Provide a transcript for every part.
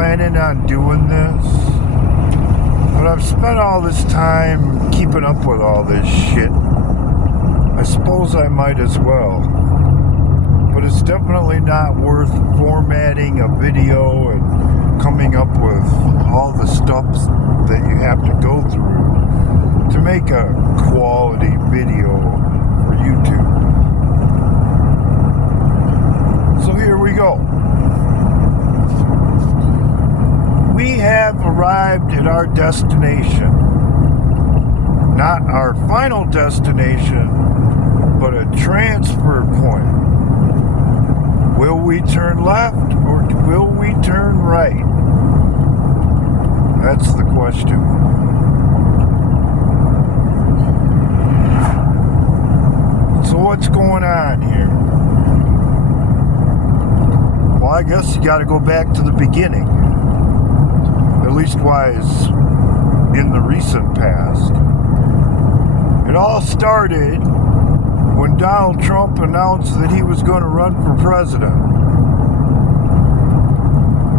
planning on doing this, but I've spent all this time keeping up with all this shit. I suppose I might as well. But it's definitely not worth formatting a video and coming up with all the stuff that you have to go through to make a quality video for YouTube. So here we go. We have arrived at our destination. Not our final destination, but a transfer point. Will we turn left or will we turn right? That's the question. So what's going on here? Well, I guess you got to go back to the beginning. At least wise in the recent past. It all started when Donald Trump announced that he was going to run for president.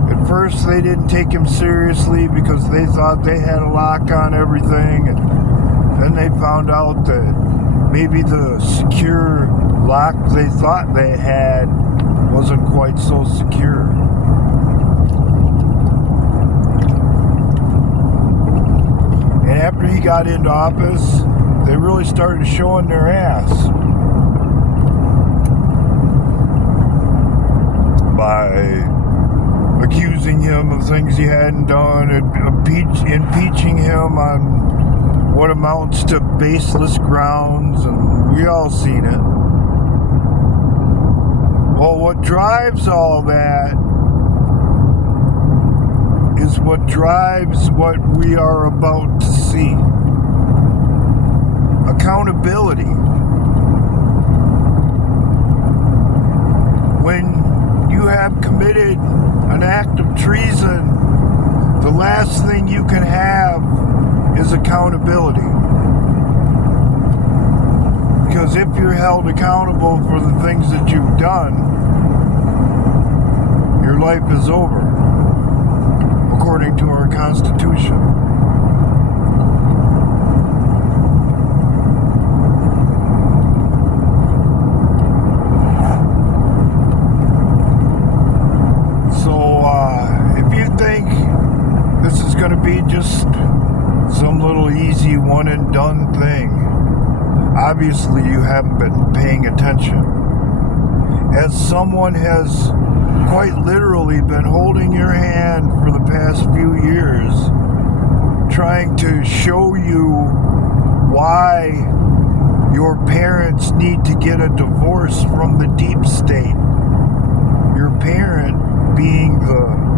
At first, they didn't take him seriously because they thought they had a lock on everything, and then they found out that maybe the secure lock they thought they had wasn't quite so secure. And after he got into office, they really started showing their ass by accusing him of things he hadn't done and impeaching him on what amounts to baseless grounds, and we all seen it. Well, what drives all that is what drives what we are about to see. Accountability. When you have committed an act of treason, the last thing you can have is accountability. Because if you're held accountable for the things that you've done, your life is over, according to our Constitution. Going to be just some little easy one and done thing. Obviously you haven't been paying attention, as someone has quite literally been holding your hand for the past few years, trying to show you why your parents need to get a divorce from the deep state. Your parent being the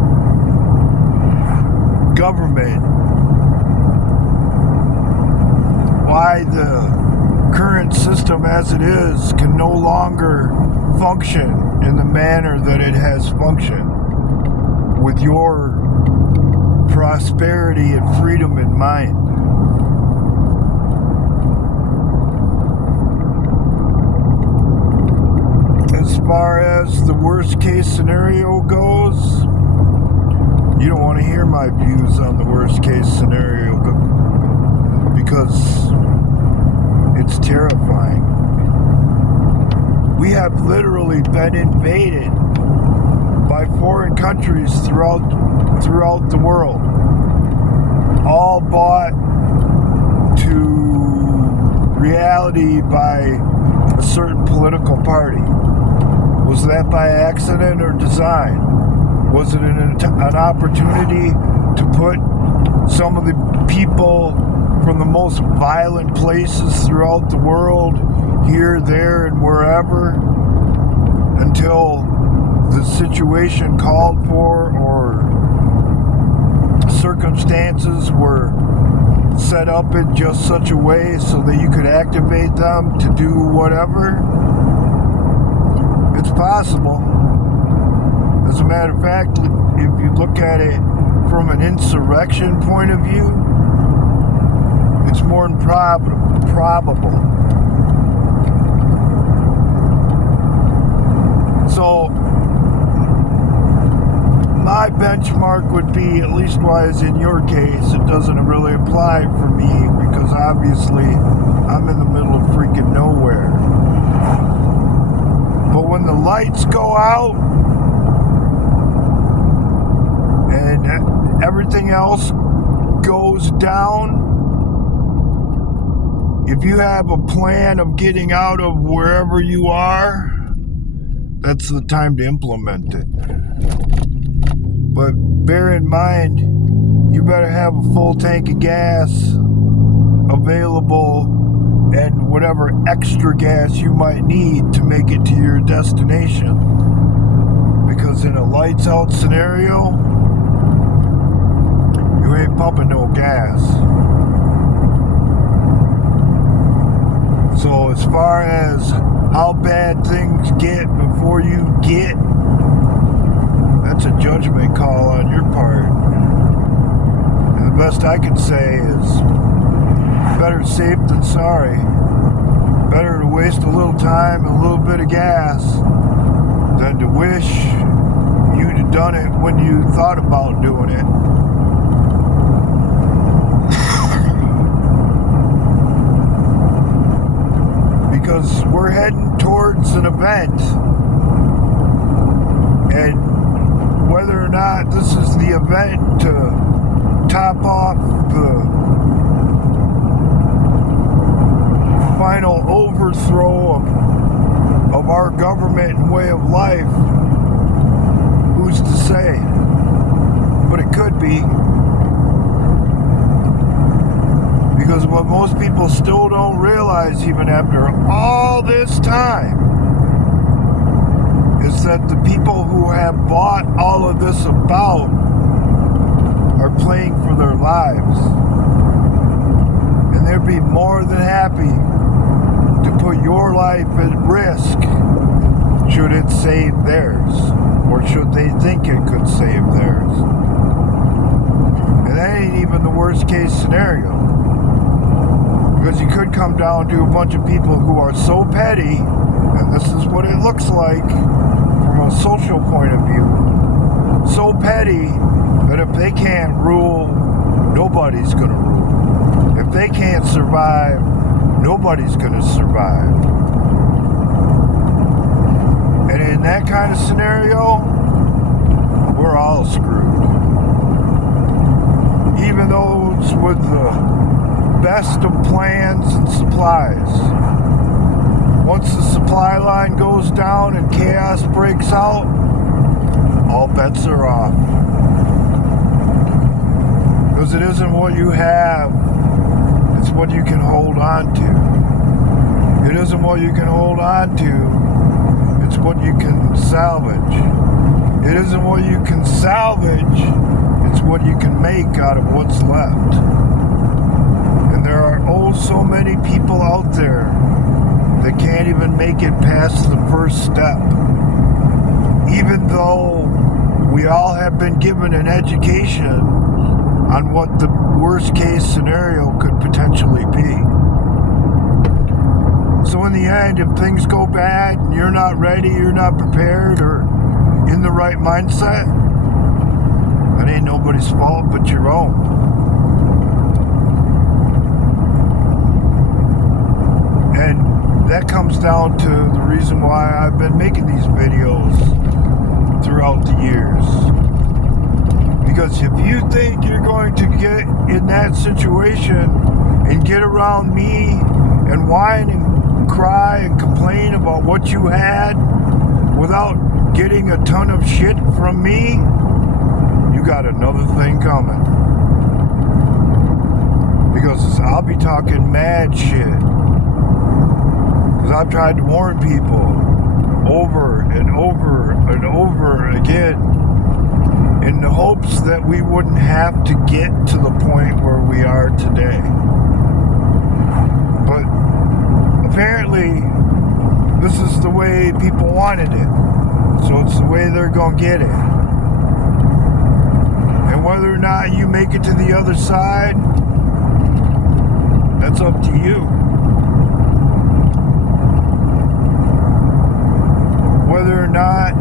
government, why the current system as it is can no longer function in the manner that it has functioned, with your prosperity and freedom in mind. As far as the worst case scenario goes, you don't want to hear my views on the worst case scenario because it's terrifying. We have literally been invaded by foreign countries throughout the world, all brought to reality by a certain political party. Was that by accident or design? Was it an opportunity to put some of the people from the most violent places throughout the world, here, there, and wherever, until the situation called for or circumstances were set up in just such a way so that you could activate them to do whatever? It's possible. As a matter of fact, if you look at it from an insurrection point of view, it's more than probable. So, my benchmark would be, at least wise in your case, it doesn't really apply for me because obviously I'm in the middle of freaking nowhere. But when the lights go out and everything else goes down, if you have a plan of getting out of wherever you are, that's the time to implement it. But bear in mind, you better have a full tank of gas available and whatever extra gas you might need to make it to your destination. Because in a lights out scenario, you ain't pumping no gas. So as far as how bad things get before you get, that's a judgment call on your part. And the best I can say is better safe than sorry. Better to waste a little time and a little bit of gas than to wish you'd have done it when you thought about doing it. Because we're heading towards an event, and whether or not this is the event to top off the final overthrow of our government and way of life, who's to say? But it could be. Because what most people still don't realize, even after all this time, is that the people who have bought all of this about are playing for their lives. And they'd be more than happy to put your life at risk should it save theirs, or should they think it could save theirs. And that ain't even the worst case scenario. Because you could come down to a bunch of people who are so petty, and this is what it looks like from a social point of view, so petty that if they can't rule, nobody's going to rule. If they can't survive, nobody's going to survive. And in that kind of scenario, we're all screwed. Even those with the best of plans and supplies. Once the supply line goes down and chaos breaks out, all bets are off. Because it isn't what you have, it's what you can hold on to. It isn't what you can hold on to, it's what you can salvage. It isn't what you can salvage, it's what you can make out of what's left. There are so many people out there that can't even make it past the first step. Even though we all have been given an education on what the worst case scenario could potentially be. So in the end, if things go bad and you're not ready, you're not prepared, or in the right mindset, that ain't nobody's fault but your own. And that comes down to the reason why I've been making these videos throughout the years. Because if you think you're going to get in that situation and get around me and whine and cry and complain about what you had without getting a ton of shit from me, you got another thing coming. Because I'll be talking mad shit. Because I've tried to warn people over and over and over again in the hopes that we wouldn't have to get to the point where we are today. But apparently, this is the way people wanted it. So it's the way they're going to get it. And whether or not you make it to the other side, that's up to you. Whether or not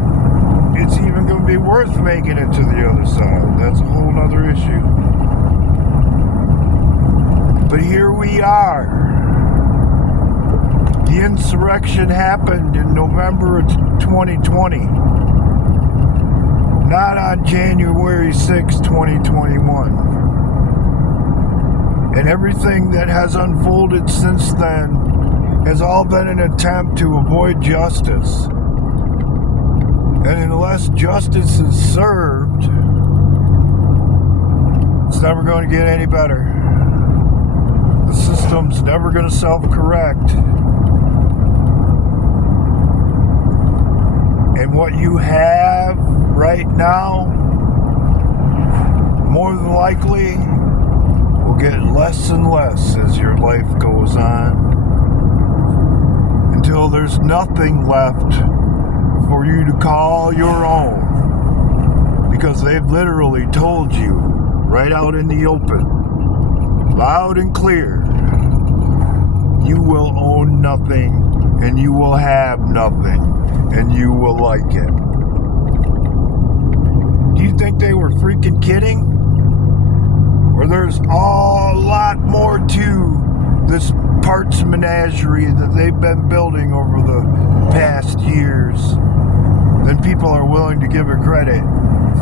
it's even going to be be worth making it to the other side. That's a whole nother issue. But here we are. The insurrection happened in November of 2020, not on January 6, 2021. And everything that has unfolded since then has all been an attempt to avoid justice. And unless justice is served, it's never going to get any better. The system's never going to self-correct. And what you have right now, more than likely, will get less and less as your life goes on, until there's nothing left for you to call your own, because they've literally told you right out in the open, loud and clear, you will own nothing and you will have nothing and you will like it. Do you think they were freaking kidding? Or there's a lot more to this parts menagerie that they've been building over the past years than people are willing to give it credit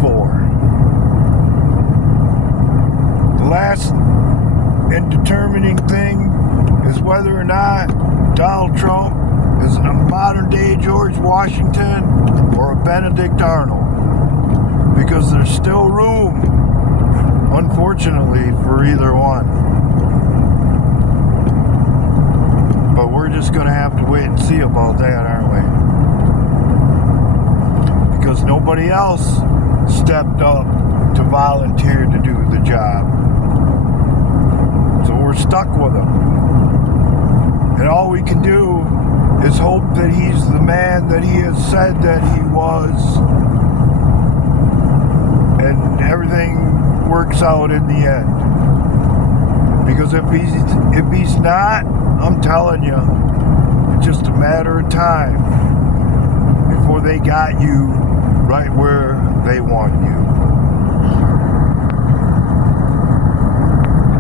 for. The last and determining thing is whether or not Donald Trump is a modern day George Washington or a Benedict Arnold. Because there's still room, unfortunately, for either one. But we're just going to have to wait and see about that, aren't we? Because nobody else stepped up to volunteer to do the job. So we're stuck with him. And all we can do is hope that he's the man that he has said that he was. And everything works out in the end. Because if he's not, I'm telling you, it's just a matter of time before they got you right where they want you.